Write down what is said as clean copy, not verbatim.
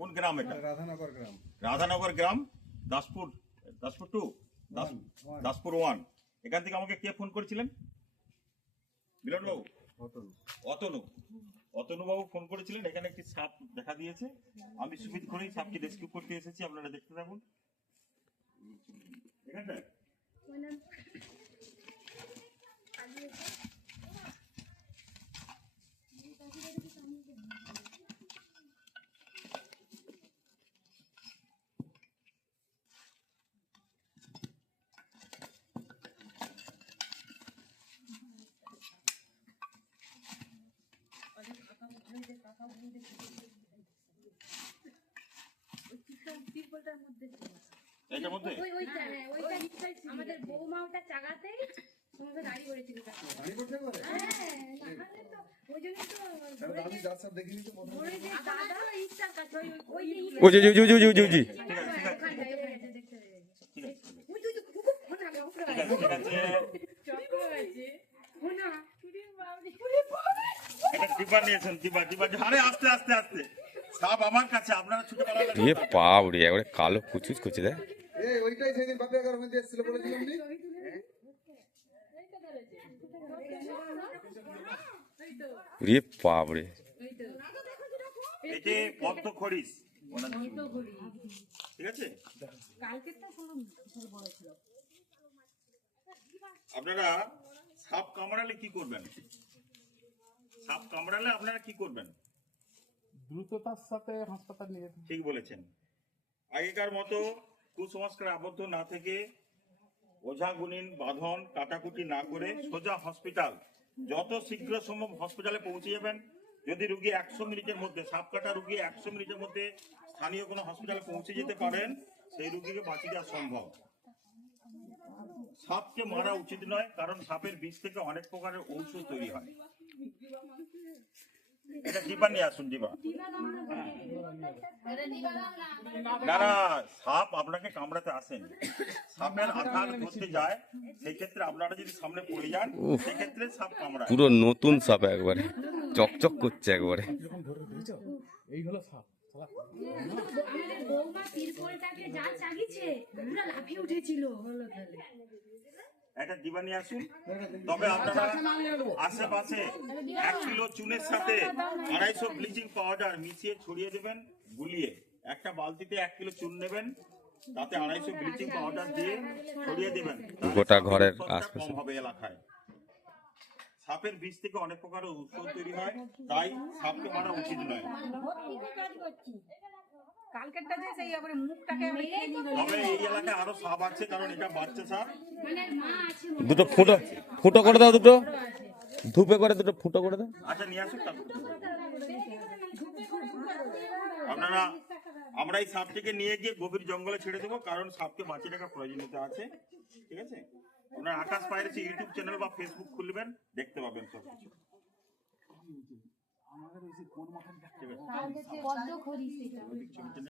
কোন গ্রাম এটা? রাধানগর গ্রাম। রাধানগর গ্রাম, দাসপুর, দাসপুর 2, দাসপুর 1। এখান থেকে আমাকে কে ফোন করেছিলেন? মিলন বাবু? অতনু। অতনু বাবু ফোন করেছিলেন। এখানে একটি সাপ দেখা দিয়েছে। আমি সুবিধ করেই সাপকে রেস্কিউ করতে এসেছি। আপনারা দেখতে থাকুন। এখানটায় এটার মধ্যে আমাদের বৌমা ওটা চাগাতেই দাঁড়িয়ে পড়েছিল। ডিব্বা নিয়েছেন, ডিব্বা। আরে আস্তে আস্তে আস্তে, সাপ আমার কাছে, আপনারা ছুটে পালালেন। এ বাবরে, একবারে কালো কুচুচ কুচি দেয়। ওইটাই সেদিন বাপে ঘর মধ্যে এসেছিল বলেছিলাম নি। রে বাবরে, এতে পদ্ম খরিস, ঠিক আছে? আপনারা সাপ কামড়ালে কি করবেন? সাপ কামড়ালে আপনারা কি করবেন? দ্রুততার সাথে হাসপাতাল নিয়ে যেতে। ঠিক বলেছেন। আগেকার মতো কুসংস্কারে আবদ্ধ না থেকে, ওঝা গুনিন বাঁধন কাটাকুটি না করে সোজা হসপিটাল, যত শীঘ্র সম্ভব হসপিটালে পৌঁছে যাবেন। যদি রুগী 100 মিনিটের মধ্যে, সাপ কাটা রুগী 100 মিনিটের মধ্যে স্থানীয় কোনো হসপিটালে পৌঁছে যেতে পারেন, সেই রুগীকে বাঁচিয়ে দেওয়া সম্ভব। সাপকে মারা উচিত নয়, কারণ সাপের বিষ থেকে অনেক প্রকারের ঔষধ তৈরি হয়। এটা ডিবা নিয়ে আসুন, ডিবা। না না, সাপ আপনাকে কামড়াতে আসেন, সাপের আঘাত করতে যায়, সেই ক্ষেত্রে আপনারা যদি সামনে পড়ে যান, সেই ক্ষেত্রে সাপ কামড়ায়। পুরো নতুন সাপ, একবারে চকচক করছে একবারে। এই হলো সাপ। আমাদের বৌমা তিরপলটাকে যা চাগিছে পুরো লাফিয়ে উঠেছিল। একটা ডিবা নিয়ে আসুন। তবে আপনারা আশেপাশে 1 কিলো চুনের সাথে 250 ব্লিচিং পাউডার মিশিয়ে ছড়িয়ে দেবেন, গুলিয়ে। একটা বালতিতে 1 কিলো চুন নেবেন, তাতে 250 ব্লিচিং পাউডার দিয়ে ছড়িয়ে দেবেন, গোটা ঘরের আশপাশে কম হবে এলাকায়। সাপের বিষ থেকে অনেক প্রকারের ঔষধ তৈরি হয়, তাই সাপকে মারা উচিত নয়। তবে এই এলাকায় আরো সাপ আছে, কারণ এটা বাচ্চা সাপ। দুটো ফুটো ফুটো করে দাও, দুটো ধূপে করে দুটো ফুটো করে দাও। আচ্ছা নিয়ে আসুন। আপনারা, আমরা এই সাপটিকে নিয়ে গিয়ে গভীর জঙ্গলে ছেড়ে দেবো, কারণ সাপকে বাঁচিয়ে রাখার প্রয়োজনীয়তা আছে, ঠিক আছে? আপনারা আকাশ পাইরেছি ইউটিউব চ্যানেল বা ফেসবুক খুলবেন, দেখতে পাবেন সব কিছু। আমাদের ওই যে কোন মাথায়